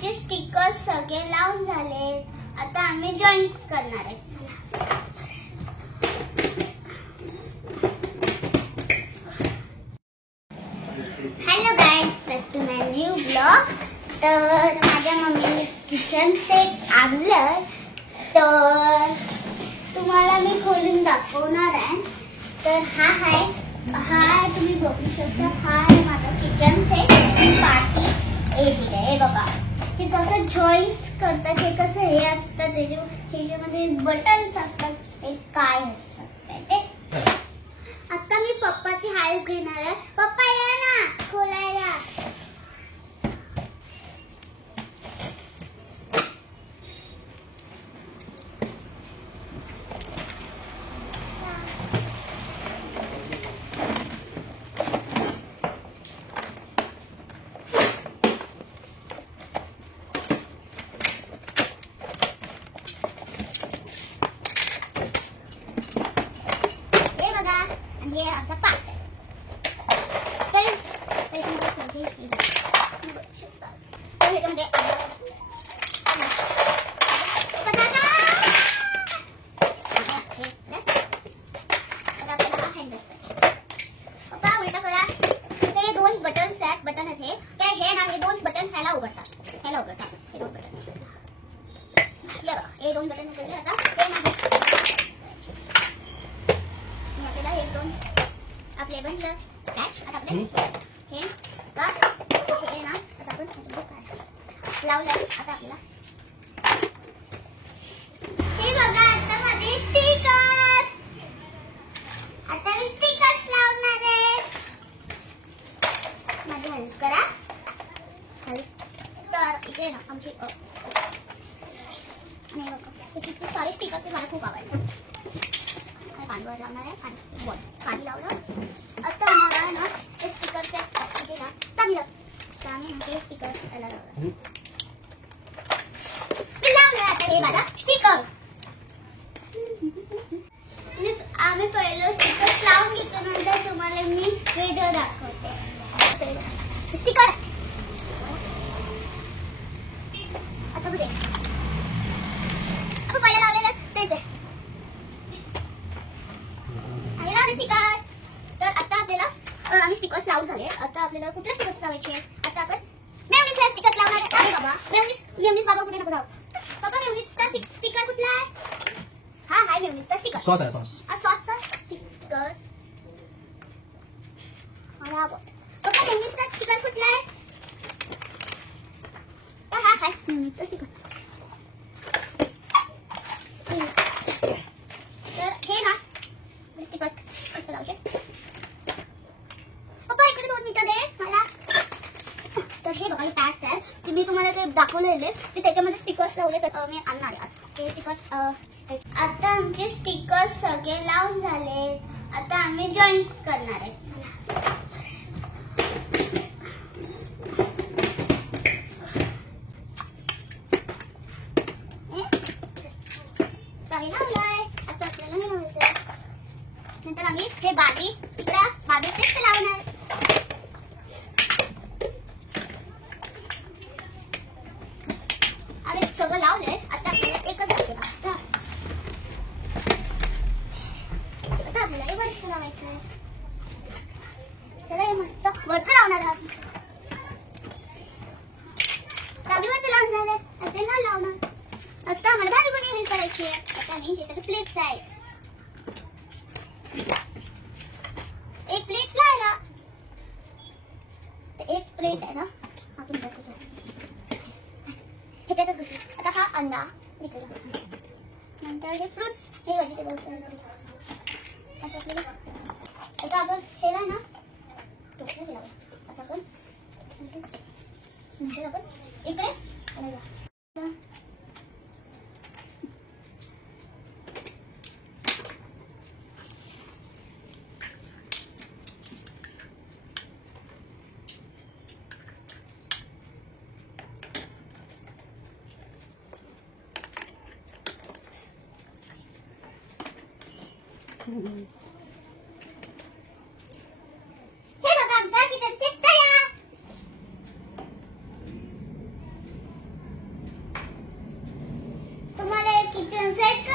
आमचे स्टिकर सगळे लावून झाले. आता आम्ही जॉईन करणार आहे. Hello guys, back to my new blog. तर माझ्या मम्मीने किचन सेट आणलं तर तुम्हाला मी खोलून दाखवणार आहे. तर हा तुम्ही बघू शकता. हा आहे माझा किचन सेट पार्टी एरिया आहे. बघा हे कसं जॉईन करतात. हे कसं हे असतं ह्याच्यामध्ये बटन्स असतात. हे काय असतात काय ते. आता मी पप्पाची हेल्प घेणार आहे. पप्पा या ना खोलायला. ये आमचा पार्ट आहे. पप्पा उलटा करा. ते दोन बटन्स आहेत. बटन आहेत हे ना. हे दोन बटन ह्याला उघडतात. हे दोन बटन हे दोन बटन उघडले. आता हे ना आपल्याला हे दोन आपले बनलं. आता आपले हे ना आता आपण लावलं. आता आपल्याला हे बघा. आता माझे स्टिकर. आता मी स्टिकर्स लावणार आहे. माझी हेल्प करा. तर इकडे ना आमची किती सारे स्टिकर्स मला खूप आवडले. पांडवर लावणार आहे आणि पाणी लावलं. आता मला ना हे स्टिकरचे म्हणजे ना चांगलं आम्ही हे स्टिकर याला लावलं. आता हे माझा स्टिकर. आम्ही पहिलं स्टिकर लावून घेतो. नंतर तुम्हाला मी व्हिडिओ दाखवते. स्टिकर आता बघ. आपण पहिलं लावलेलं तेच आहे. स्टिकर. तर आता आपल्याला आम्ही स्टिकर्स लावून झाले. आता आपल्याला कुठले स्टिकर्स लावायचे. आता आपण मेयोनीजचा स्टिकर्स लावणार आहे. बाबा मेयोनीज बाबा कुठे नको जाऊ. बाबा मेयोनीजचा स्टिकर कुठला आहे. हा हाय मेयोनीजचा स्टिकर. सॉस आहे. सॉसचा स्टिकर्स. बाबा मेयोनीजचा स्टिकर कुठला आहे. हा हाय मेयोनीजचा स्टिकर. तर हे ना स्टिकर्स पप्पा इकडे 2 मिनिटं दे मला. तर हे बघा हे पॅक्स आहेत. ते मी तुम्हाला ते दाखवलेले ते त्याच्यामध्ये स्टिकर्स लावले. तर मी आणणार आहे ते स्टिकर्स. आता आमचे स्टिकर्स सगळे लावून झाले. आता आम्ही जॉईन करणार आहे. लावलाय. आता आपल्याला हे लावायचं. नंतर आम्ही हे बाबी सेट लावणार. आम्ही सगळं लावलंय. आता आपल्याला एकच बाकी आता आपल्याला हे वरचं लावायचं. चला हे मस्त वरचं लावणार आहोत. आम्ही वरचं लावून झालंय. आता नाही लावणार. आता आम्हाला भाजी बनवून करायची आहे. आता मी हे सगळं प्लेट्स आहे. एक प्लेट लायला. एक प्लेट आहे ना आपण ह्याच्यातच घेतली. आता हा अंडा निघाला. नंतर हे फ्रुट्स हे व्हेजिटेबल्स. आता आपण हे ना आता आपण नंतर आपण इकडे हे बघा आमचा किचन सेट तयार. Kitchen set